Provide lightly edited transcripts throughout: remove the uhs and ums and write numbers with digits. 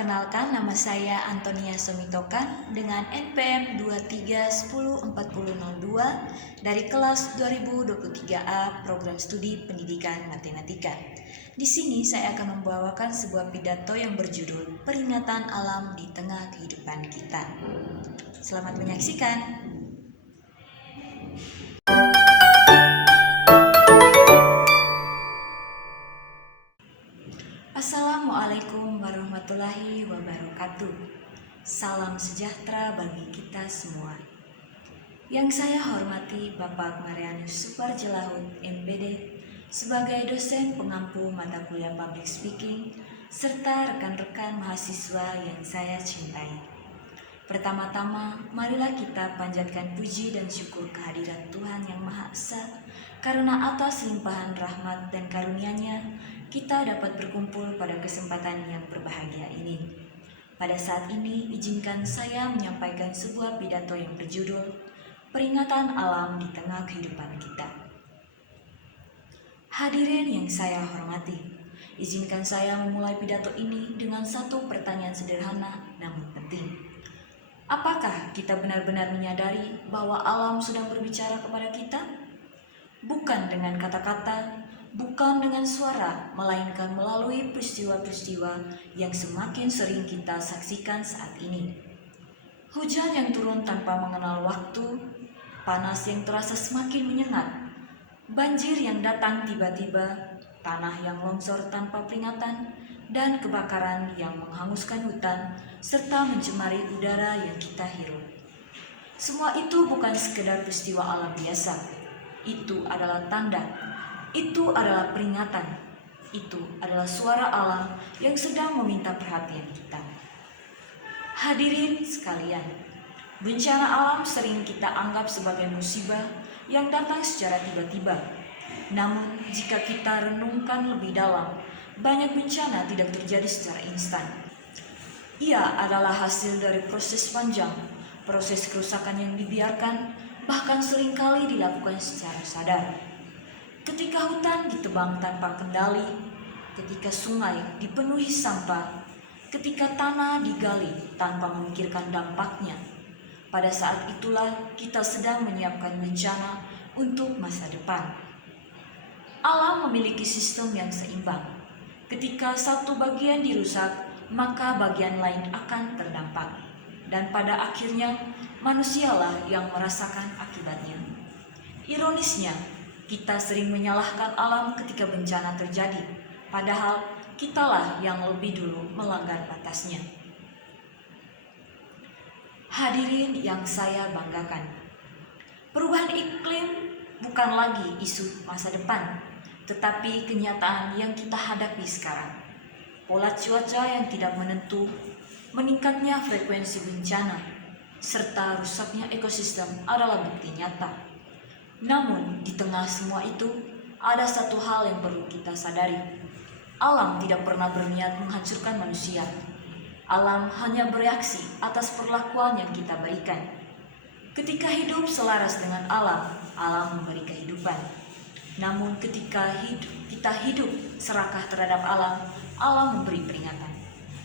Perkenalkan, nama saya Antonia Somitokan dengan NPM 23104002 dari kelas 2023A Program Studi Pendidikan Matematika. Di sini saya akan membawakan sebuah pidato yang berjudul Peringatan Alam di Tengah Kehidupan Kita. Selamat menyaksikan. Assalamualaikum warahmatullahi wabarakatuh. Salam sejahtera bagi kita semua. Yang saya hormati Bapak Marianus Suparjelahun, MPD, sebagai dosen pengampu mata kuliah Public Speaking, serta rekan-rekan mahasiswa yang saya cintai. Pertama-tama, marilah kita panjatkan puji dan syukur kehadiran Tuhan Yang Maha Esa, karena atas limpahan rahmat dan karunia-Nya, kita dapat berkumpul pada kesempatan yang berbahagia ini. Pada saat ini, izinkan saya menyampaikan sebuah pidato yang berjudul Peringatan Alam di Tengah Kehidupan Kita. Hadirin yang saya hormati, izinkan saya memulai pidato ini dengan satu pertanyaan sederhana namun penting. Apakah kita benar-benar menyadari bahwa alam sedang berbicara kepada kita? Bukan dengan kata-kata, bukan dengan suara, melainkan melalui peristiwa-peristiwa yang semakin sering kita saksikan saat ini. Hujan yang turun tanpa mengenal waktu, panas yang terasa semakin menyengat, banjir yang datang tiba-tiba, tanah yang longsor tanpa peringatan, dan kebakaran yang menghanguskan hutan, serta mencemari udara yang kita hirup. Semua itu bukan sekedar peristiwa alam biasa. Itu adalah tanda, itu adalah peringatan, itu adalah suara alam yang sedang meminta perhatian kita. Hadirin sekalian, bencana alam sering kita anggap sebagai musibah yang datang secara tiba-tiba. Namun, jika kita renungkan lebih dalam, banyak bencana tidak terjadi secara instan. Ia adalah hasil dari proses panjang, proses kerusakan yang dibiarkan, bahkan seringkali dilakukan secara sadar. Ketika hutan ditebang tanpa kendali, ketika sungai dipenuhi sampah, ketika tanah digali tanpa memikirkan dampaknya, pada saat itulah kita sedang menyiapkan bencana untuk masa depan. Alam memiliki sistem yang seimbang. Ketika satu bagian dirusak, maka bagian lain akan terdampak. Dan pada akhirnya, manusialah yang merasakan akibatnya. Ironisnya, kita sering menyalahkan alam ketika bencana terjadi, padahal kitalah yang lebih dulu melanggar batasnya. Hadirin yang saya banggakan, perubahan iklim bukan lagi isu masa depan, tetapi kenyataan yang kita hadapi sekarang. Pola cuaca yang tidak menentu, meningkatnya frekuensi bencana, serta rusaknya ekosistem adalah bukti nyata. Namun, di tengah semua itu, ada satu hal yang perlu kita sadari. Alam tidak pernah berniat menghancurkan manusia. Alam hanya bereaksi atas perlakuan yang kita berikan. Ketika hidup selaras dengan alam, alam memberi kehidupan. Namun ketika kita hidup serakah terhadap alam, alam memberi peringatan.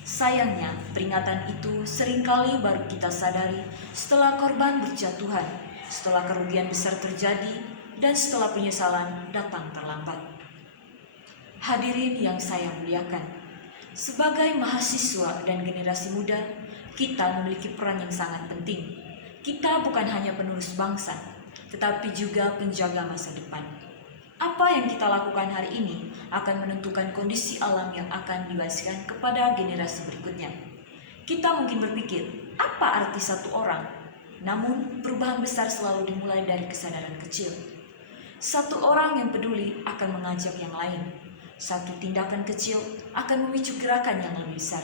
Sayangnya, peringatan itu seringkali baru kita sadari setelah korban berjatuhan, setelah kerugian besar terjadi, dan setelah penyesalan datang terlambat. Hadirin yang saya muliakan, sebagai mahasiswa dan generasi muda, kita memiliki peran yang sangat penting. Kita bukan hanya penerus bangsa, tetapi juga penjaga masa depan. Apa yang kita lakukan hari ini akan menentukan kondisi alam yang akan diwariskan kepada generasi berikutnya. Kita mungkin berpikir, apa arti satu orang? Namun, perubahan besar selalu dimulai dari kesadaran kecil. Satu orang yang peduli akan mengajak yang lain. Satu tindakan kecil akan memicu gerakan yang lebih besar.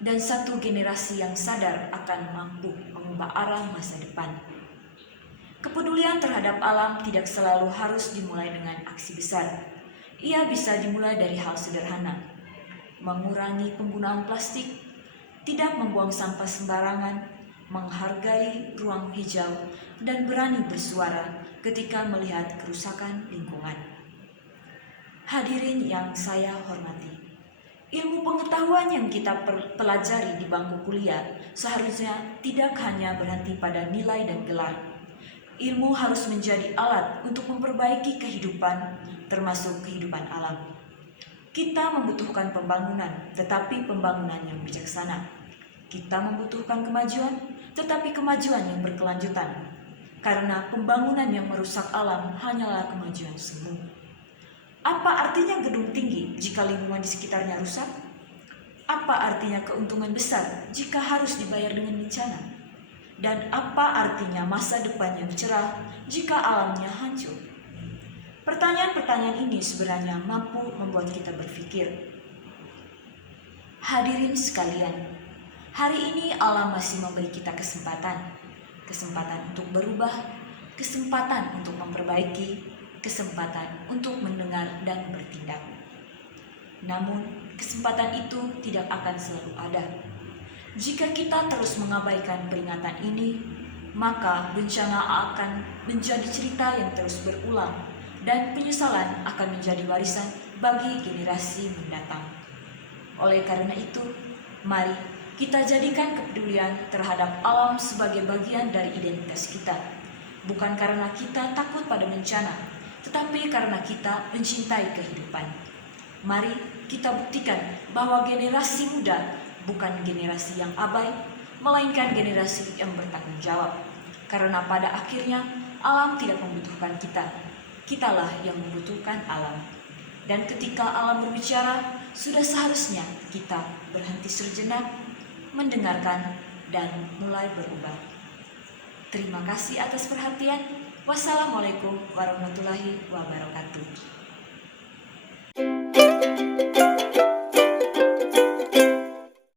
Dan satu generasi yang sadar akan mampu mengubah arah masa depan. Kepedulian terhadap alam tidak selalu harus dimulai dengan aksi besar. Ia bisa dimulai dari hal sederhana. Mengurangi penggunaan plastik, tidak membuang sampah sembarangan, menghargai ruang hijau, dan berani bersuara ketika melihat kerusakan lingkungan. Hadirin yang saya hormati, Ilmu pengetahuan yang kita pelajari di bangku kuliah seharusnya tidak hanya berhenti pada nilai dan gelar. Ilmu harus menjadi alat untuk memperbaiki kehidupan, termasuk kehidupan alam. Kita membutuhkan pembangunan, tetapi pembangunan yang bijaksana. Kita membutuhkan kemajuan, tetapi kemajuan yang berkelanjutan. Karena pembangunan yang merusak alam hanyalah kemajuan semu. Apa artinya gedung tinggi jika lingkungan di sekitarnya rusak? Apa artinya keuntungan besar jika harus dibayar dengan bencana? Dan apa artinya masa depan yang cerah jika alamnya hancur? Pertanyaan-pertanyaan ini sebenarnya mampu membuat kita berpikir. Hadirin sekalian, hari ini alam masih memberi kita kesempatan untuk berubah, kesempatan untuk memperbaiki, kesempatan untuk mendengar dan bertindak. Namun, kesempatan itu tidak akan selalu ada. Jika kita terus mengabaikan peringatan ini, maka bencana akan menjadi cerita yang terus berulang dan penyesalan akan menjadi warisan bagi generasi mendatang. Oleh karena itu, mari kita jadikan kepedulian terhadap alam sebagai bagian dari identitas kita. Bukan karena kita takut pada bencana, tetapi karena kita mencintai kehidupan. Mari kita buktikan bahwa generasi muda bukan generasi yang abai, melainkan generasi yang bertanggung jawab. Karena pada akhirnya alam tidak membutuhkan kita, kitalah yang membutuhkan alam. Dan ketika alam berbicara, sudah seharusnya kita berhenti sejenak, mendengarkan, dan mulai berubah. Terima kasih atas perhatian. Wassalamualaikum warahmatullahi wabarakatuh.